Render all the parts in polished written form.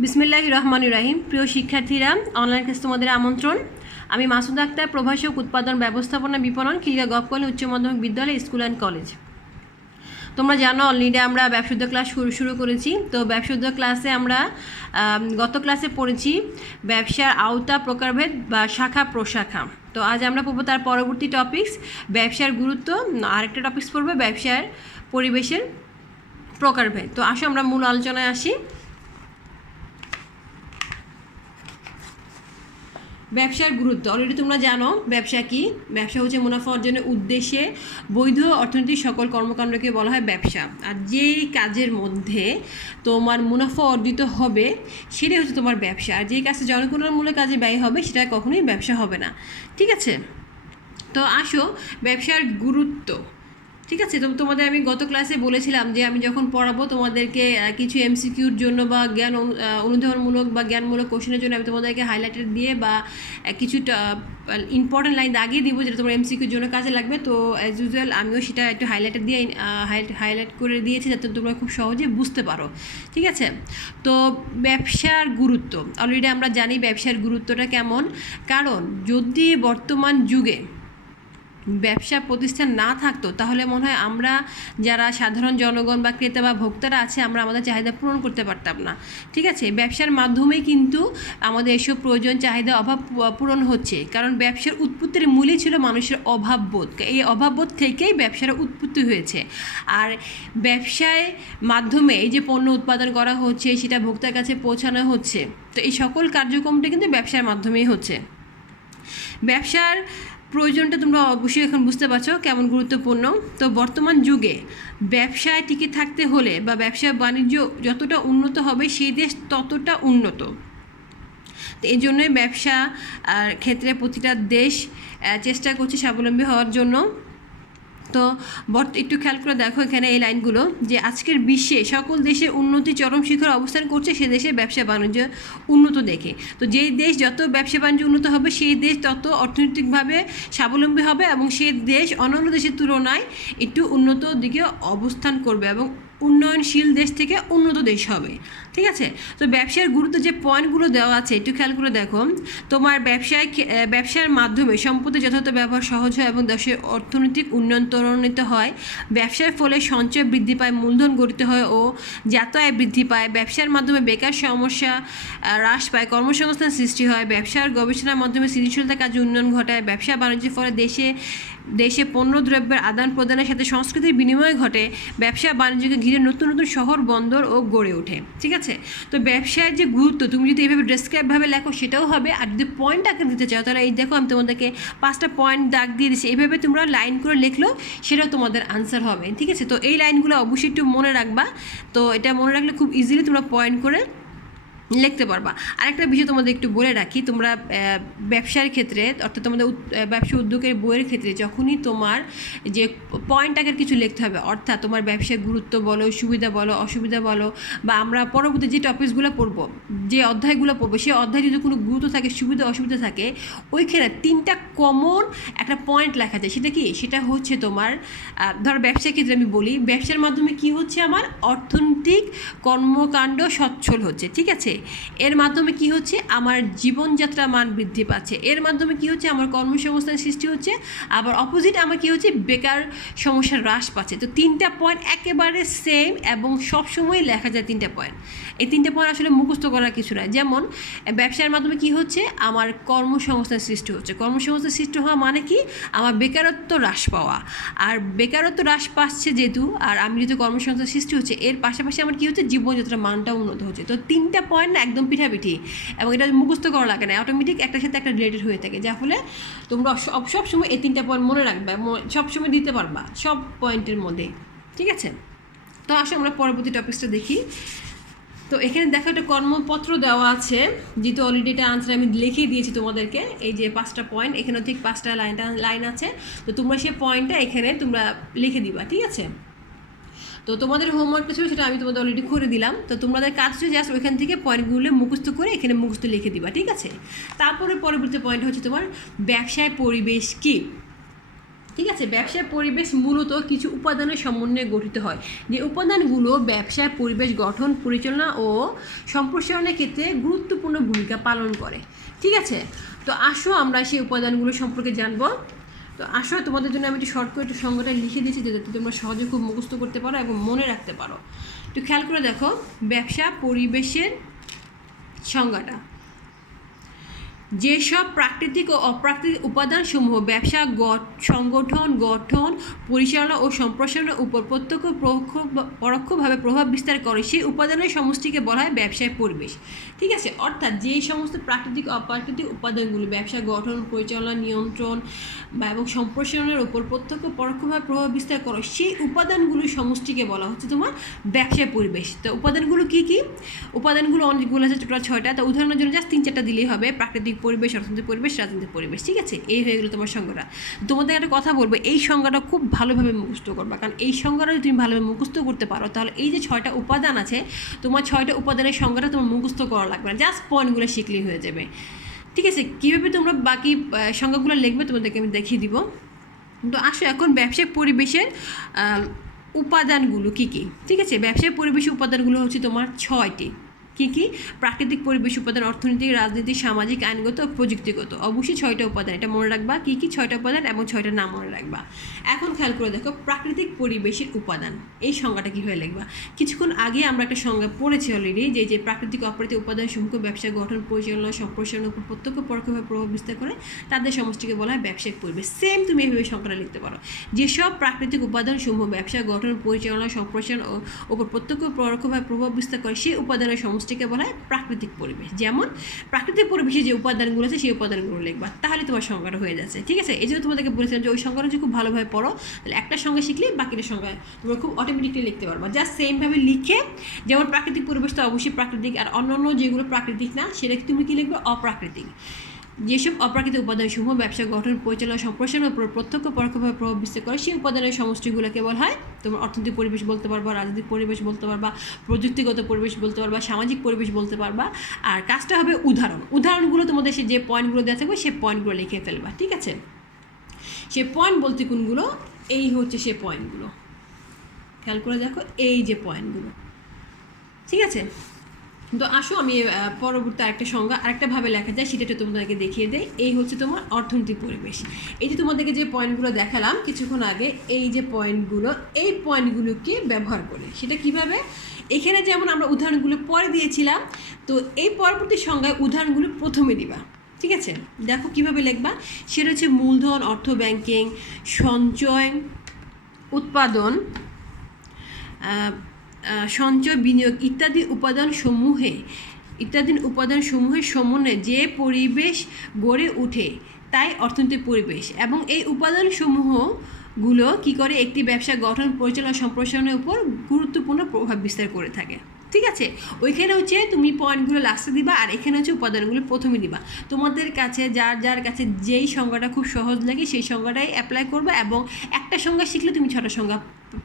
বিসমিল্লাহির রহমানির রহিম। প্রিয় শিক্ষার্থীরা, অনলাইন ক্লাসে তোমাদের আমন্ত্রণ। আমি মাসুদ আক্তার, প্রভাষক উৎপাদন ব্যবস্থাপনা বিপণন, খিলগাঁও গভ কলেজ উচ্চ মাধ্যমিক বিদ্যালয়, স্কুল অ্যান্ড কলেজ। তোমরা জানো অলরেডি আমরা ব্যবসুদ্ধ ক্লাস শুরু করেছি। তো ব্যবসুদ্ধ ক্লাসে আমরা গত ক্লাসে পড়েছি ব্যবসার আওতা, প্রকারভেদ বা শাখা প্রশাখা। তো আজ আমরা পড়বো তার পরবর্তী টপিকস, ব্যবসার গুরুত্ব। আরেকটা টপিকস পড়বে ব্যবসার পরিবেশের প্রকারভেদ। তো আসো আমরা মূল আলোচনায় আসি। ব্যবসার গুরুত্ব অলরেডি তোমরা জানো ব্যবসা কি। ব্যবসা হচ্ছে মুনাফা অর্জনের উদ্দেশ্যে বৈধ অর্থনৈতিক সকল কর্মকাণ্ডকে বলা হয় ব্যবসা। আর যেই কাজের মধ্যে তোমার মুনাফা অর্জিত হবে সেটাই হচ্ছে তোমার ব্যবসা। আর যেই কাজে জনকল্যাণমূলক কাজে ব্যয় হবে সেটা কখনোই ব্যবসা হবে না। ঠিক আছে, তো আসো ব্যবসার গুরুত্ব। ঠিক আছে, তো তোমাদের আমি গত ক্লাসে বলেছিলাম যে আমি যখন পড়াবো তোমাদেরকে কিছু এমসিকিউর জন্য বা জ্ঞান অনুধাবনমূলক বা জ্ঞানমূলক কোশ্চেনের জন্য আমি তোমাদেরকে হাইলাইটেড দিয়ে বা কিছু ইম্পর্টেন্ট লাইন দাগিয়ে দিব যেটা তোমার এমসিকিউর জন্য কাজে লাগবে। তো অ্যাজ ইউজুয়াল আমিও সেটা একটু হাইলাইটেড দিয়ে হাইলাইট করে দিয়েছি যাতে তোমরা খুব সহজে বুঝতে পারো। ঠিক আছে, তো ব্যবসার গুরুত্ব অলরেডি আমরা জানি ব্যবসার গুরুত্বটা কেমন। কারণ যদি বর্তমান যুগে ব্যবসা প্রতিষ্ঠান না থাকতো তাহলে মনে হয় আমরা যারা সাধারণ জনগণ বা ক্রেতা বা ভোক্তারা আছে আমরা আমাদের চাহিদা পূরণ করতে পারতাম না। ঠিক আছে, ব্যবসার মাধ্যমেই কিন্তু আমাদের এসব প্রয়োজন চাহিদা অভাব পূরণ হচ্ছে। কারণ ব্যবসার উৎপত্তির মূলই ছিল মানুষের অভাববোধ। এই অভাববোধ থেকেই ব্যবসার উৎপত্তি হয়েছে। আর ব্যবসায় মাধ্যমে এই যে পণ্য উৎপাদন করা হচ্ছে সেটা ভোক্তার কাছে পৌঁছানো হচ্ছে, তো এই সকল কার্যক্রমটা কিন্তু ব্যবসার মাধ্যমেই হচ্ছে। ব্যবসার প্রয়োজনটা তোমরা অবশ্যই এখন বুঝতে পারছো কেমন গুরুত্বপূর্ণ। তো বর্তমান যুগে ব্যবসায় টিকে থাকতে হলে বা ব্যবসা বাণিজ্য যতটা উন্নত হবে সেই দেশ ততটা উন্নত। তো এই জন্যই ব্যবসা ক্ষেত্রে প্রতিটা দেশ চেষ্টা করছে স্বাবলম্বী হওয়ার জন্য। তো একটু খেয়াল করে দেখো এখানে এই লাইনগুলো, যে আজকের বিশ্বে সকল দেশের উন্নতি চরম শিখর অবস্থান করছে সে দেশের ব্যবসা বাণিজ্য উন্নত দেখে। তো যেই দেশ যত ব্যবসা বাণিজ্য উন্নত হবে সেই দেশ তত অর্থনৈতিকভাবে স্বাবলম্বী হবে এবং সেই দেশ অন্যান্য দেশের তুলনায় একটু উন্নত দিকে অবস্থান করবে এবং উন্নয়নশীল দেশ থেকে উন্নত দেশ হবে। ঠিক আছে, তো ব্যবসার গুরুত্ব যে পয়েন্টগুলো দেওয়া আছে একটু খেয়াল করে দেখো। তোমার ব্যবসার মাধ্যমে সম্পদের যথাযথ ব্যবহার সহজ হয় এবং দেশের অর্থনৈতিক উন্নয়ন ত্বরান্বিত হয়। ব্যবসার ফলে সঞ্চয় বৃদ্ধি পায়, মূলধন গঠিত হয় ও জাত আয় বৃদ্ধি পায়। ব্যবসার মাধ্যমে বেকার সমস্যা হ্রাস পায়, কর্মসংস্থান সৃষ্টি হয়। ব্যবসার গবেষণার মাধ্যমে সৃজনশীলতার কাজে উন্নয়ন ঘটায়। ব্যবসা বাণিজ্যের ফলে দেশে পণ্য দ্রব্যের আদান প্রদানের সাথে সংস্কৃতির বিনিময় ঘটে। ব্যবসা বাণিজ্যকে ঘিরে নতুন নতুন শহর, বন্দর ও গড়ে ওঠে। ঠিক আছে, তো ব্যবসার যে গুরুত্ব তুমি যদি এইভাবে ডেসক্রাইবভাবে লেখো সেটাও হবে। আর যদি পয়েন্ট আকারে দিতে চাও তাহলে এই দেখো আমি তোমাদেরকে 5টা পয়েন্ট দাগ দিয়ে দিচ্ছি, এইভাবে তোমরা লাইন করে লিখলেও সেটাও তোমাদের আনসার হবে। ঠিক আছে, তো এই লাইনগুলো অবশ্যই একটু মনে রাখবা। তো এটা মনে রাখলে খুব ইজিলি তোমরা পয়েন্ট করে লিখতে পারবা। আরেকটা বিষয় তোমাদের একটু বলে রাখি, তোমরা ব্যবসার ক্ষেত্রে অর্থাৎ তোমাদের ব্যবসা উদ্যোগের বইয়ের ক্ষেত্রে যখনই তোমার যে পয়েন্ট আকারে কিছু লিখতে হবে, অর্থাৎ তোমার ব্যবসার গুরুত্ব বলো, সুবিধা বলো, অসুবিধা বলো, বা আমরা পরবর্তী যে টপিকসগুলো পড়বো, যে অধ্যায়গুলো পড়বো সেই অধ্যায় যদি কোনো গুরুত্ব থাকে, সুবিধা অসুবিধা থাকে, ওইখানে 3টা কমন একটা পয়েন্ট লেখা যায়। সেটা কি? সেটা হচ্ছে তোমার ধরো ব্যবসার ক্ষেত্রে আমি বলি ব্যবসার মাধ্যমে কি হচ্ছে, আমার অর্থনৈতিক কর্মকাণ্ড সচ্ছল হচ্ছে। ঠিক আছে, এর মাধ্যমে কি হচ্ছে, আমার জীবনযাত্রা মান বৃদ্ধি পাচ্ছে। এর মাধ্যমে কি হচ্ছে, আমার কর্মসংস্থান সৃষ্টি হচ্ছে। আবার অপোজিট আমার কি হচ্ছে, বেকার সমস্যার হ্রাস পাচ্ছে। তো 3টা পয়েন্ট একেবারে সেম এবং সবসময় লেখা যায় 3টা পয়েন্ট। এই 3টা পয়েন্ট আসলে মুখস্থ করার কিছু নয়। যেমন ব্যবসার মাধ্যমে কি হচ্ছে, আমার কর্মসংস্থান সৃষ্টি হচ্ছে। কর্মসংস্থান সৃষ্টি হওয়া মানে কি, আমার বেকারত্ব হ্রাস পাওয়া। আর বেকারত্ব হ্রাস পাচ্ছে যেহেতু, আর আমি যেহেতু কর্মসংস্থান সৃষ্টি হচ্ছে, এর পাশাপাশি আমার কী হচ্ছে, জীবনযাত্রার মানটা উন্নত হচ্ছে। তো 3টা পয়েন্ট না একদম পিঠাপিঠি, এবং এটা মুখস্থ করা লাগে না, অটোমেটিক একটার সাথে একটা রিলেটেড হয়ে থাকে, যার ফলে তোমরা সবসময় এই 3টা পয়েন্ট মনে রাখবে এবং সবসময় দিতে পারবা সব পয়েন্টের মধ্যে। ঠিক আছে, তো আসো আমরা পরবর্তী টপিকসটা দেখি। তো এখানে দেখো একটা কর্মপত্র দেওয়া আছে, যেহেতু অলরেডি এটা আনসার আমি লিখে দিয়েছি তোমাদেরকে। এই যে 5টা পয়েন্ট, এখানে ঠিক 5টা লাইন আছে। তো তোমরা সেই পয়েন্টটা এখানে তোমরা লিখে দিবা। ঠিক আছে, তো তোমাদের হোমওয়ার্কটা ছিল সেটা আমি তোমাদের অলরেডি করে দিলাম। তো তোমাদের কাজ হচ্ছে জাস্ট ওইখান থেকে পয়েন্টগুলো মুখস্থ করে এখানে মুখস্থ লিখে দিবা। ঠিক আছে, তারপরে পরবর্তী পয়েন্ট হচ্ছে তোমার ব্যবসায় পরিবেশ কী। ঠিক আছে, ব্যবসার পরিবেশ মূলত কিছু উপাদানের সমন্বয়ে গঠিত হয়, যে উপাদানগুলো ব্যবসার পরিবেশ গঠন, পরিচালনা ও সম্প্রসারণের ক্ষেত্রে গুরুত্বপূর্ণ ভূমিকা পালন করে। ঠিক আছে, তো আসো আমরা সেই উপাদানগুলো সম্পর্কে জানবো। তো আসো তোমাদের জন্য আমি একটু শর্ট করে একটু সংজ্ঞাটা লিখে দিয়েছি, যাতে তোমরা সহজে খুব মুখস্থ করতে পারো এবং মনে রাখতে পারো। একটু খেয়াল করে দেখো, ব্যবসা পরিবেশের সংজ্ঞাটা: যেসব প্রাকৃতিক ও অপ্রাকৃতিক উপাদানসমূহ ব্যবসা সংগঠন, গঠন, পরিচালনা ও সম্প্রসারণের উপর প্রত্যক্ষ পরোক্ষভাবে প্রভাব বিস্তার করে, সেই উপাদানের সমষ্টিকে বলা হয় ব্যবসায় পরিবেশ। ঠিক আছে, অর্থাৎ যেই সমস্ত প্রাকৃতিক অপ্রাকৃতিক উপাদানগুলো ব্যবসা গঠন, পরিচালনা, নিয়ন্ত্রণ এবং সম্প্রসারণের উপর প্রত্যক্ষ পরোক্ষভাবে প্রভাব বিস্তার করে, সেই উপাদানগুলোর সমষ্টিকে বলা হচ্ছে তোমার ব্যবসায় পরিবেশ। তো উপাদানগুলো কী কী? উপাদানগুলো অনেকগুলো আছে, টোটাল 6টা। তো উদাহরণের জন্য জাস্ট 3-4টা দিলেই হবে: প্রাকৃতিক পরিবেশ, অর্থনৈতিক পরিবেশ, রাজনৈতিক পরিবেশ। ঠিক আছে, এই হয়ে গেলো তোমার সংজ্ঞাটা। তোমাদের একটা কথা বলবো, এই সংজ্ঞাটা খুব ভালোভাবে মুখস্থ করবা, কারণ এই সংজ্ঞাটা যদি তুমি ভালোভাবে মুখস্থ করতে পারো, তাহলে এই যে 6টা উপাদান আছে, তোমার 6টা উপাদানের সংজ্ঞাটা তোমার মুখস্থ করা লাগবে না, জাস্ট পয়েন্টগুলো শিখলেই হয়ে যাবে। ঠিক আছে, কীভাবে তোমরা বাকি সংজ্ঞাগুলো লিখবে তোমাদেরকে আমি দেখিয়ে দিব। তো আসো এখন ব্যবসায়িক পরিবেশের উপাদানগুলো কী কী। ঠিক আছে, ব্যবসায়িক পরিবেশের উপাদানগুলো হচ্ছে তোমার 6টি। কী কী? প্রাকৃতিক পরিবেশ উপাদান, অর্থনৈতিক, রাজনৈতিক, সামাজিক, আইনগত ও প্রযুক্তিগত। অবশ্যই 6টা উপাদান, এটা মনে রাখবা। কী কী? 6টা উপাদান এবং 6টা নাম মনে রাখবা। এখন খেয়াল করে দেখো, প্রাকৃতিক পরিবেশের উপাদান, এই সংজ্ঞাটা কীভাবে লিখবা। কিছুক্ষণ আগে আমরা একটা সংজ্ঞা পড়েছি অলরেডি, যে প্রাকৃতিক অপ্রাকৃতিক উপাদান সমূহ ব্যবসা গঠন, পরিচালনা, সম্প্রসারণের উপর প্রত্যক্ষ পরোক্ষভাবে প্রভাব বিস্তার করে, তাদের সমষ্টিকে বলা হয় ব্যবসায়িক পরিবেশ। সেম তুমি এইভাবে সংজ্ঞাটা লিখতে পারো, যেসব প্রাকৃতিক উপাদান সমূহ ব্যবসা গঠন, পরিচালনা, সম্প্রসারণ ও উপর প্রত্যক্ষ পরোক্ষভাবে প্রভাব বিস্তার করে, সেই উপাদানের সমষ্টিকে বলা হয় প্রাকৃতিক পরিবেশ। যেমন প্রাকৃতিক পরিবেশে যে উপাদানগুলো আছে সেই উপাদানগুলো লিখবা, তাহলে তোমার সংজ্ঞাটা হয়ে যাচ্ছে। ঠিক আছে, এই জন্য তোমাদেরকে বলেছিলাম যে ওই সংজ্ঞাটা যদি খুব ভালোভাবে পড়ো, তাহলে একটা সংজ্ঞা শিখলে বাকিটা সংজ্ঞা তোমরা খুব অটোমেটিকলি লিখতে পারবা। জাস্ট সেমভাবে লিখে, যেমন প্রাকৃতিক পরিবেশ তো অবশ্যই প্রাকৃতিক, আর অন্যান্য যেগুলো প্রাকৃতিক না সেটা তুমি কী লিখবে? অপ্রাকৃতিক। যেসব অপ্রাকৃতিক উপাদানসমূহ ব্যবসা গঠন, পরিচালনা, সম্প্রসারণের উপর প্রত্যক্ষ পরোক্ষভাবে প্রভাব বিস্তার করে, সেই উপাদানের সমষ্টিগুলোকে বলা হয় তোমার অর্থনৈতিক পরিবেশ বলতে পারবা, রাজনৈতিক পরিবেশ বলতে পারবা, প্রযুক্তিগত পরিবেশ বলতে পারবা, সামাজিক পরিবেশ বলতে পারবা। আর কাজটা হবে উদাহরণগুলো তোমাদের সে যে পয়েন্টগুলো দেওয়া থাকবে সেই পয়েন্টগুলো লিখে ফেলবা। ঠিক আছে, সে পয়েন্ট বলতে কোনগুলো? এই হচ্ছে সে পয়েন্টগুলো, খেয়াল করে দেখো, এই যে পয়েন্টগুলো। ঠিক আছে, তো আসো আমি পরবর্তী আরেকটা সংজ্ঞা আরেকটাভাবে লেখা যায় সেটা তোমাদেরকে দেখিয়ে দেয়। এই হচ্ছে তোমার অর্থনৈতিক পরিবেশ। এই যে তোমাদেরকে যে পয়েন্টগুলো দেখালাম কিছুক্ষণ আগে, এই যে পয়েন্টগুলো, এই পয়েন্টগুলোকে ব্যবহার করে সেটা কিভাবে, এখানে যেমন আমরা উদাহরণগুলো পরে দিয়েছিলাম, তো এই পরবর্তী সংজ্ঞায় উদাহরণগুলো প্রথমে দিবা। ঠিক আছে, দেখো কিভাবে লিখবা। সেটা হচ্ছে মূলধন, অর্থ, ব্যাংকিং, সঞ্চয়, উৎপাদন, সঞ্চয়, বিনিয়োগ ইত্যাদি উপাদানসমূহের সমন্বয়ে যে পরিবেশ গড়ে ওঠে তাই অর্থনৈতিক পরিবেশ, এবং এই উপাদানসমূহগুলো কী করে? একটি ব্যবসা গঠন, পরিচালনা, সম্প্রসারণের উপর গুরুত্বপূর্ণ প্রভাব বিস্তার করে থাকে। ঠিক আছে, ওইখানে হচ্ছে তুমি পয়েন্টগুলো লাস্টে দিবা, আর এখানে হচ্ছে উপাদানগুলো প্রথমে দিবা। তোমাদের কাছে যার কাছে যেই সংজ্ঞাটা খুব সহজ লাগে সেই সংজ্ঞাটাই অ্যাপ্লাই করবা, এবং একটা সংজ্ঞা শিখলে তুমি 6টা সংজ্ঞা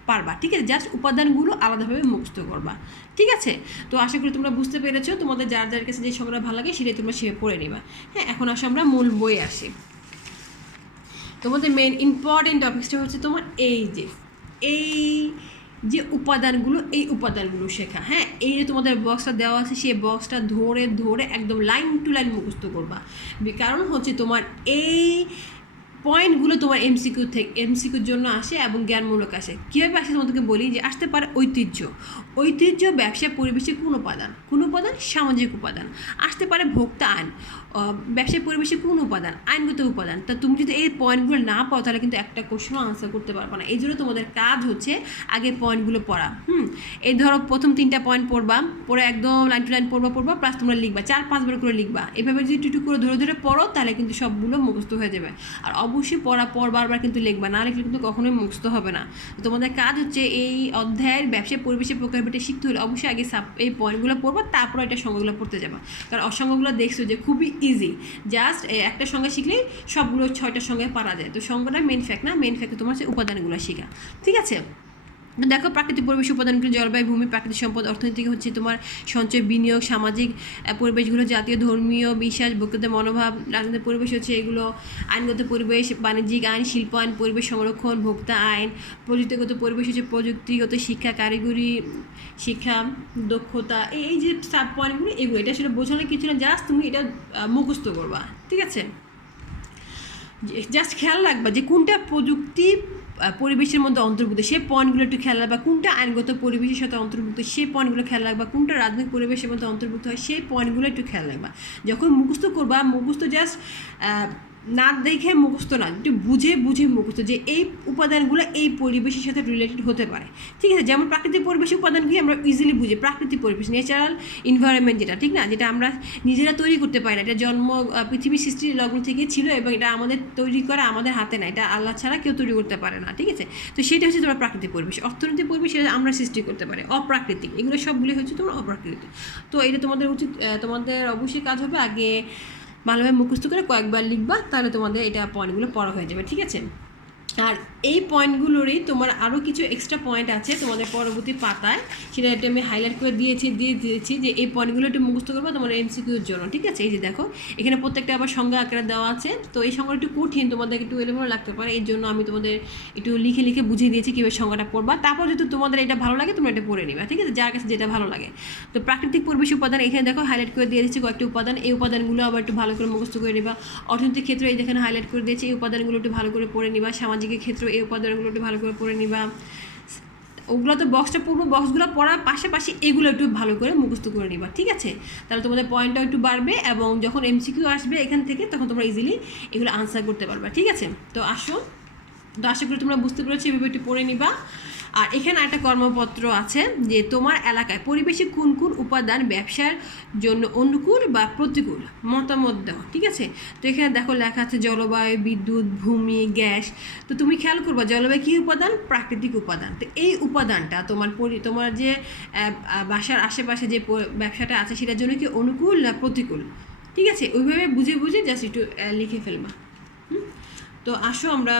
পারবা। ঠিক আছে, জাস্ট উপাদানগুলো আলাদাভাবে মুখস্থ করবা। ঠিক আছে, তো আশা করি তোমরা বুঝতে পেরেছো। তোমাদের যার কাছে যে সংজ্ঞাটা ভালো লাগে সেটাই তোমরা সে পড়ে নিবা। হ্যাঁ, এখন আসো আমরা মূল বইয়ে আসি। তোমাদের মেইন ইম্পর্টেন্ট টপিকসটা হচ্ছে তোমার এই যে উপাদানগুলো শেখা। হ্যাঁ, এই যে তোমাদের বক্সটা দেওয়া আছে সেই বক্সটা ধরে একদম লাইন টু লাইন মুখস্থ করবা। কারণ হচ্ছে তোমার এই পয়েন্টগুলো তোমার এমসিকিউর জন্য আসে এবং জ্ঞানমূলক আসে। কীভাবে আসে তোমাদেরকে বলি, যে আসতে পারে ঐতিহ্য ব্যবসা পরিবেশের কোন উপাদান? সামাজিক উপাদান। আসতে পারে ভোক্তা আইন, ব্যবসায় পরিবেশের কোন উপাদান? আইনগত উপাদান। তা তুমি যদি এই পয়েন্টগুলো না পাও তাহলে কিন্তু একটা কোশ্চেনও আনসার করতে পারবে না। এই জন্য তোমাদের কাজ হচ্ছে আগে পয়েন্টগুলো পড়া। এই ধরো প্রথম 3টা পয়েন্ট পড়বা, পরে একদম লাইন টু লাইন পড়বা, প্লাস তোমরা লিখবা 4-5 বার করে লিখবা। এভাবে যদি টুটু করে ধরে পড়ো তাহলে কিন্তু সবগুলো মুখস্থ হয়ে যাবে। আর অবশ্যই পড়ার পর বারবার কিন্তু লিখবা, না লিখলে কিন্তু কখনোই মুখস্থ হবে না। তোমাদের কাজ হচ্ছে এই অধ্যায়ের ব্যবসায় পরিবেশের প্রকারভেদে শিখতে হলে অবশ্যই আগে এই পয়েন্টগুলো পড়বা, তারপর এটা সংজ্ঞাগুলো পড়তে যাবা। কারণ অসংখ্যগুলো দেখছো যে খুবই ইজি, জাস্ট একটা সংজ্ঞা শিখলেই সবগুলো 6টা সংজ্ঞায় পারা যায়। তো সংজ্ঞাটা মেন ফ্যাক্ট না, মেন ফ্যাক্ট তোমার হচ্ছে উপাদানগুলো শেখা। ঠিক আছে, দেখো প্রাকৃতিক পরিবেশ উপাদানগুলো জলবায়ু, ভূমি, প্রাকৃতিক সম্পদ, অর্থনৈতিক হচ্ছে তোমার সঞ্চয়, বিনিয়োগ, সামাজিক পরিবেশগুলো জাতীয় ধর্মীয় বিশ্বাস, বক্তৃতা মনোভাব, রাজনৈতিক পরিবেশ হচ্ছে এগুলো, আইনগত পরিবেশ, বাণিজ্যিক আইন, শিল্প আইন, পরিবেশ সংরক্ষণ, ভোক্তা আইন, প্রযুক্তিগত পরিবেশ হচ্ছে প্রযুক্তিগত শিক্ষা, কারিগরি শিক্ষা, দক্ষতা, এই যে সাব পয়েন্টগুলো এগুলো, এটা আসলে বোঝালে কিছু না, জাস্ট তুমি এটা মুখস্থ করবা, ঠিক আছে? জাস্ট খেয়াল রাখবা যে কোনটা প্রযুক্তি পরিবেশের মধ্যে অন্তর্ভুক্ত, সেই পয়েন্টগুলো একটু খেয়াল রাখবা, কোনটা আইনগত পরিবেশের সাথে অন্তর্ভুক্ত সেই পয়েন্টগুলো খেয়াল রাখবা, কোনটা রাজনৈতিক পরিবেশের মধ্যে অন্তর্ভুক্ত হয় সেই পয়েন্টগুলো একটু খেয়াল রাখবা। যখন মুখস্থ করবা, মুখস্থ জাস্ট না দেখে মুখস্থ না, একটু বুঝে বুঝে মুখস্থ, যে এই উপাদানগুলো এই পরিবেশের সাথে রিলেটেড হতে পারে, ঠিক আছে? যেমন প্রাকৃতিক পরিবেশের উপাদানগুলি আমরা ইজিলি বুঝি, প্রাকৃতিক পরিবেশ ন্যাচারাল এনভায়রনমেন্ট যেটা, ঠিক না, যেটা আমরা নিজেরা তৈরি করতে পারি না, এটা জন্ম পৃথিবীর সৃষ্টির লগ্ন থেকে ছিল এবং এটা আমাদের তৈরি করা আমাদের হাতে না, এটা আল্লাহ ছাড়া কেউ তৈরি করতে পারে না, ঠিক আছে? তো সেটা হচ্ছে তোমার প্রাকৃতিক পরিবেশ। অর্থনৈতিক পরিবেশ সেটা আমরা সৃষ্টি করতে পারি, অপ্রাকৃতিক, এগুলো সবগুলি হচ্ছে তোমার অপ্রাকৃতিক। তো এটা তোমাদের উচিত, তোমাদের অবশ্যই কাজ হবে আগে ভালোভাবে মুখস্থ করে কয়েকবার লিখবা, তাহলে তোমাদের এটা পয়েন্টগুলো পড়া হয়ে যাবে, ঠিক আছে? আর এই পয়েন্টগুলোরই তোমার আরও কিছু এক্সট্রা পয়েন্ট আছে তোমাদের পরবর্তী পাতায়, সেটা একটু আমি হাইলাইট করে দিয়েছি যে এই পয়েন্টগুলো একটু মুখস্থ করবো তোমার এমসিকিউর জন্য, ঠিক আছে? এই যে দেখো এখানে প্রত্যেকটা আবার সংজ্ঞা আকারে দেওয়া আছে, তো এই সংজ্ঞাটা একটু কঠিন, তোমাদের একটু এলোমেলো লাগতে পারে, এই জন্য আমি তোমাদের একটু লিখে লিখে বুঝিয়ে দিয়েছি কীভাবে সংজ্ঞাটা পড়বা। তারপর যদি তোমাদের এটা ভালো লাগে তোমরা এটা পড়ে নিবা, ঠিক আছে, যার কাছে যেটা ভালো লাগে। তো প্রাকৃতিক পরিবেশ উপাদান এখানে দেখো হাইলাইট করে দিয়ে দিচ্ছি কয়েকটি উপাদান, এই উপাদানগুলো আবার একটু ভালো করে মুখস্থ করে নিবা। অর্থনৈতিক ক্ষেত্রে এই যেখানে হাইলাইট করে দিয়েছি এই উপাদানগুলো একটু ভালো করে পড়ে নিবা। সামাজিক ক্ষেত্রে এই উপাদানগুলো একটু ভালো করে পড়ে নিবা। ওগুলো তো বক্সটা পড়বো, বক্সগুলো পড়ার পাশাপাশি এগুলো একটু ভালো করে মুখস্থ করে নিবা, ঠিক আছে? তাহলে তোমাদের পয়েন্টটাও একটু বাড়বে এবং যখন এমসিকিউ আসবে এখান থেকে তখন তোমরা ইজিলি এগুলো আনসার করতে পারবা, ঠিক আছে? তো আশা করি তোমরা বুঝতে পেরেছো, এভাবে একটু পড়ে নিবা। আর এখানে একটা কর্মপত্র আছে যে তোমার এলাকায় পরিবেশে কোন কোন উপাদান ব্যবসার জন্য অনুকূল বা প্রতিকূল মতামত দাও, ঠিক আছে? তো এখানে দেখো লেখা আছে জলবায়ু, বিদ্যুৎ, ভূমি, গ্যাস। তো তুমি খেয়াল করবা জলবায়ু কী উপাদান? প্রাকৃতিক উপাদান। তো এই উপাদানটা তোমার যে বাসার আশেপাশে যে ব্যবসাটা আছে সেটার জন্য কি অনুকূল না প্রতিকূল, ঠিক আছে? ওইভাবে বুঝে বুঝে জাস্ট একটু লিখে ফেলবা। তো আসো আমরা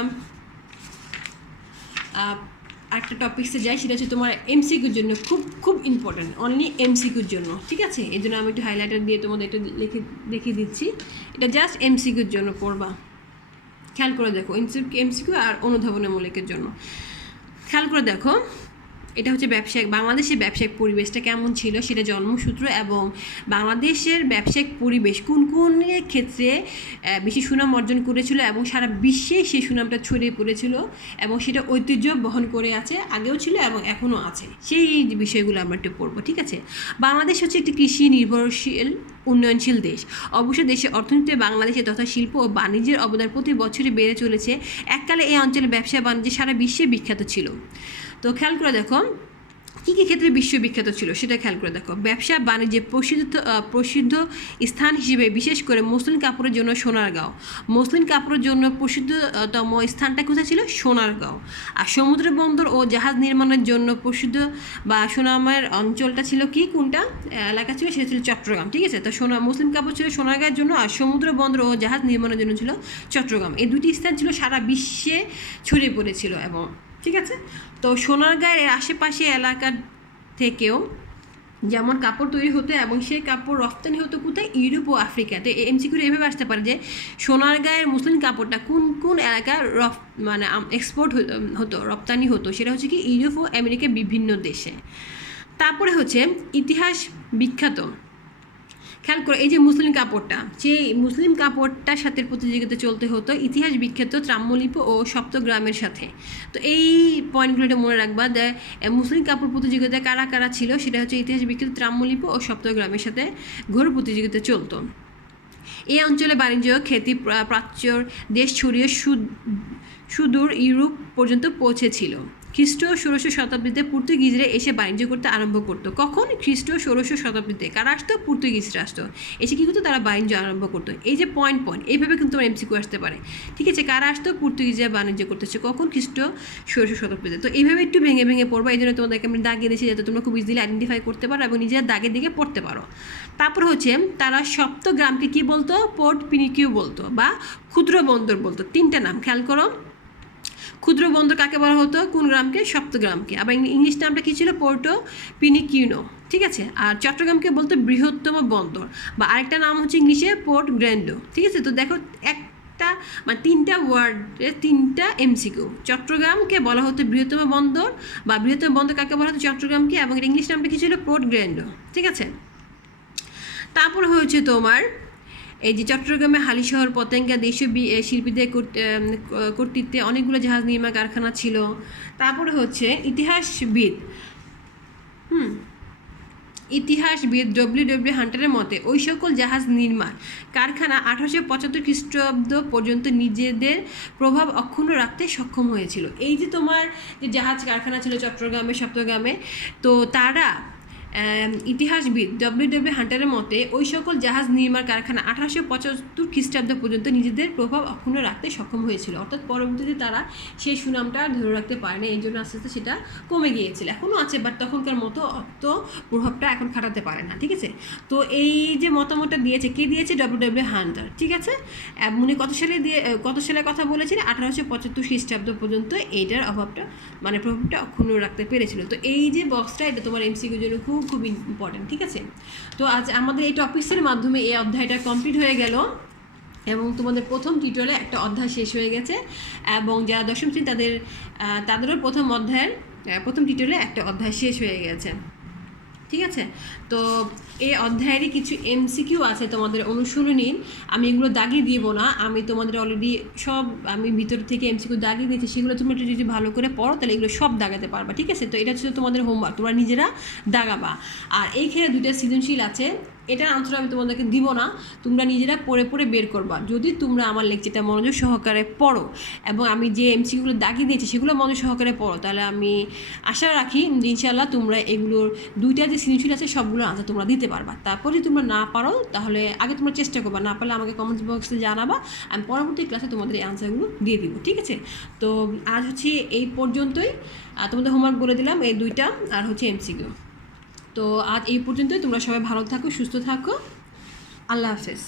একটা টপিক্সে যাই, সেটা হচ্ছে তোমার এমসিকিউর জন্য খুব খুব ইম্পর্ট্যান্ট, অনলি এমসিকিউর জন্য, ঠিক আছে? এই জন্য আমি একটু হাইলাইটার দিয়ে তোমাদের একটু দেখিয়ে দিচ্ছি, এটা জাস্ট এমসিকিউর জন্য পড়বা। খেয়াল করে দেখো এমসিকিউ আর অনুধাবনমূলকের জন্য খেয়াল করে দেখো। এটা হচ্ছে বাংলাদেশের ব্যবসায়িক পরিবেশটা কেমন ছিল সেটা জন্মসূত্র এবং বাংলাদেশের ব্যবসায়িক পরিবেশ কোন কোন ক্ষেত্রে বেশি সুনাম অর্জন করেছিল এবং সারা বিশ্বে সেই সুনামটা ছড়িয়ে পড়েছিল এবং সেটা ঐতিহ্য বহন করে আছে, আগেও ছিল এবং এখনও আছে, সেই বিষয়গুলো আমরা একটু পড়বো, ঠিক আছে? বাংলাদেশ হচ্ছে একটি কৃষি নির্ভরশীল উন্নয়নশীল দেশ। অবশ্য দেশের অর্থনীতিতে বাংলাদেশে তথা শিল্প ও বাণিজ্যের অবদান প্রতি বছরই বেড়ে চলেছে। এককালে এই অঞ্চলে ব্যবসা বাণিজ্য সারা বিশ্বে বিখ্যাত ছিল। তো খেয়াল করে দেখো কী কী ক্ষেত্রে বিশ্ববিখ্যাত ছিল সেটা খেয়াল করে দেখো। ব্যবসা বাণিজ্যে প্রসিদ্ধ স্থান হিসেবে বিশেষ করে মসলিন কাপড়ের জন্য সোনারগাঁও। মসলিন কাপড়ের জন্য প্রসিদ্ধতম স্থানটা কোথায় ছিল? সোনারগাঁও। আর সমুদ্র বন্দর ও জাহাজ নির্মাণের জন্য প্রসিদ্ধ বা সুনামের অঞ্চলটা ছিল কি, কোনটা এলাকা ছিল? সেটা ছিল চট্টগ্রাম, ঠিক আছে? তো মুসলিম কাপড় ছিল সোনারগাঁয়ের জন্য আর সমুদ্র বন্দর ও জাহাজ নির্মাণের জন্য ছিল চট্টগ্রাম। এই দুটি স্থান ছিল সারা বিশ্বে ছড়িয়ে পড়েছিল এবং ঠিক আছে। তো সোনারগাঁয়ের আশেপাশে এলাকা থেকেও যেমন কাপড় তৈরি হতো এবং সেই কাপড় রপ্তানি হতো কোথায়? ইউরোপ ও আফ্রিকাতে। এমসিকিউ এভাবে আসতে পারে যে সোনারগাঁয়ের মুসলিম কাপড়টা কোন কোন এলাকায় এক্সপোর্ট হতো, রপ্তানি হতো, সেটা হচ্ছে কি ইউরোপ ও আমেরিকার বিভিন্ন দেশে। তারপরে হচ্ছে ইতিহাস বিখ্যাত। খেয়াল করে এই যে মুসলিম কাপড়টা, সেই মুসলিম কাপড়টার সাথে প্রতিযোগিতা চলতে হতো ইতিহাস বিখ্যাত ত্রাম্যলিপি ও সপ্তগ্রামের সাথে। তো এই পয়েন্টগুলো এটা মনে রাখবা যে মুসলিম কাপড় প্রতিযোগিতায় কারা কারা ছিল, সেটা হচ্ছে ইতিহাস বিখ্যাত ত্রাম্যলিপি ও সপ্তগ্রামের সাথে ঘোর প্রতিযোগিতা চলতো। এই অঞ্চলে বাণিজ্য খ্যাতি প্রাচ্যর দেশ ছড়িয়ে সুদূর ইউরোপ পর্যন্ত পৌঁছেছিল। খ্রিস্ট 1600 শতাব্দীতে পর্তুগিজরা এসে বাণিজ্য করতে আরম্ভ করতো। কখন? খ্রিস্ট 1600 শতাব্দীতে কারা আসতো? পর্তুগিজরা আসতো, এসে কী করতো? তারা বাণিজ্য আরম্ভ করতো। এই যে পয়েন্ট এইভাবে কিন্তু তোমার এমসিকিউ আসতে পারে, ঠিক আছে? কারা আসতো? পর্তুগিজরা বাণিজ্য করতেছে কখন? খ্রিস্ট 1600 শতাব্দীতে। তো এইভাবে একটু ভেঙে ভেঙে পড়বা, এই জন্য তোমাদেরকে আমি দাগিয়ে দিয়েছি যাতে তোমরা খুব ইজিলি আইডেন্টিফাই করতে পারো এবং নিজের দাগের দিকে পড়তে পারো। তারপর হচ্ছে তারা সপ্তগ্রামকে কী বলতো? পোর্ট পিনিকিউ বলতো বা ক্ষুদ্র বন্দর বলতো। তিনটা নাম খেয়াল করো। ক্ষুদ্র বন্দর কাকে বলা হতো? কোন গ্রামকে? সপ্তগ্রামকে। আবার ইংলিশ নামটা কী ছিল? পোর্টো পিনিকিউনো, ঠিক আছে। আর চট্টগ্রামকে বলতো বৃহত্তম বন্দর, বা আরেকটা নাম হচ্ছে ইংলিশে পোর্ট গ্র্যান্ডো, ঠিক আছে। তো দেখো একটা মানে 3টা ওয়ার্ডে 3টা এমসিকিউ। চট্টগ্রামকে বলা হতো বৃহত্তম বন্দর, বা বৃহত্তম বন্দর কাকে বলা হতো? চট্টগ্রামকে। এবং ইংলিশ নামটা কী ছিল? পোর্ট গ্র্যান্ডো, ঠিক আছে। তারপর হচ্ছে তোমার এই যে চট্টগ্রামে হালিশহর পতেঙ্গা দেশীয় শিল্পীদের কর্তৃত্বে অনেকগুলো জাহাজ নির্মাণ কারখানা ছিল। তারপরে হচ্ছে ইতিহাসবিদ ইতিহাসবিদ ডব্লিউ হান্টারের মতে ওই সকল জাহাজ নির্মাণ কারখানা 1875 খ্রিস্টাব্দ পর্যন্ত নিজেদের প্রভাব অক্ষুণ্ণ রাখতে সক্ষম হয়েছিল। এই যে তোমার যে জাহাজ কারখানা ছিল চট্টগ্রামে, সপ্তগ্রামে, তো তারা ইতিহাসবিদ ডব্লিউ হান্টারের মতে ওই সকল জাহাজ নির্মাণ কারখানা 1875 খ্রিস্টাব্দ পর্যন্ত নিজেদের প্রভাব অক্ষুণ্ণ রাখতে সক্ষম হয়েছিল। অর্থাৎ পরবর্তীতে তারা সেই সুনামটা ধরে রাখতে পারে না, এই জন্য আস্তে আস্তে সেটা কমে গিয়েছিল। এখনও আছে, বাট তখনকার মতো অত প্রভাবটা এখন খাটাতে পারে না, ঠিক আছে। তো এই যে মতামতটা দিয়েছে, কে দিয়েছে? ডব্লিউ হান্টার, ঠিক আছে। উনি কত সালে কথা বলেছিলেন? 1875 খ্রিস্টাব্দ পর্যন্ত এইটার অভাবটা মানে প্রভাবটা অক্ষুণ্ণ রাখতে পেরেছিল। তো এই যে বক্সটা, এটা তোমার এমসিকিউর জন্য খুব ইম্পর্টেন্ট, ঠিক আছে। তো আজ আমাদের এই টপিক্সের মাধ্যমে এই অধ্যায়টা কমপ্লিট হয়ে গেল, এবং তোমাদের প্রথম টিউটোরিয়ালে একটা অধ্যায় শেষ হয়ে গেছে, এবং যারা দশম শ্রেণী তাদেরও প্রথম টিউটোরিয়ালে একটা অধ্যায় শেষ হয়ে গেছে, ঠিক আছে। তো এই অধ্যায়েরই কিছু এমসিকিউ আছে তোমাদের অনুশীলনীর, আমি এগুলো দাগিয়ে দিব না, আমি তোমাদের অলরেডি সব আমি ভিতর থেকে এমসিকিউ দাগিয়ে দিয়েছি, সেগুলো তুমি একটু যদি ভালো করে পড়ো তাহলে এগুলো সব দাগাতে পারবা, ঠিক আছে। তো এটা হচ্ছে তোমাদের হোমওয়ার্ক, তোমরা নিজেরা দাগাবা। আর এইখানে 2টা সৃজনশীল আছে, এটার আনসার আমি তোমাদেরকে দিব না, তোমরা নিজেরা পড়ে পড়ে বের করবা। যদি তোমরা আমার লেকচারটা মনোযোগ সহকারে পড়ো এবং আমি যে এমসিকিউগুলো দাগিয়ে দিয়েছি সেগুলো মনোযোগ সহকারে পড়ো, তাহলে আমি আশা রাখি ইনশাআল্লাহ তোমরা এগুলোর 2টা যে সৃজনশীল আছে সবগুলো আনসার তোমরা দিতে পারবা। তারপর যদি তোমরা না পারো তাহলে আগে তোমরা চেষ্টা করবা, না পারলে আমাকে কমেন্টস বক্সে জানাবা, আমি পরবর্তী ক্লাসে তোমাদের এই আনসারগুলো দিয়ে দিব, ঠিক আছে। তো আজ হচ্ছে এই পর্যন্তই, তোমাদের হোমওয়ার্ক বলে দিলাম এই 2টা, আর হচ্ছে এমসিকিউ। তো আজ এই পর্যন্তই, তোমরা সবাই ভালো থাকো, সুস্থ থাকো, আল্লাহ হাফেজ।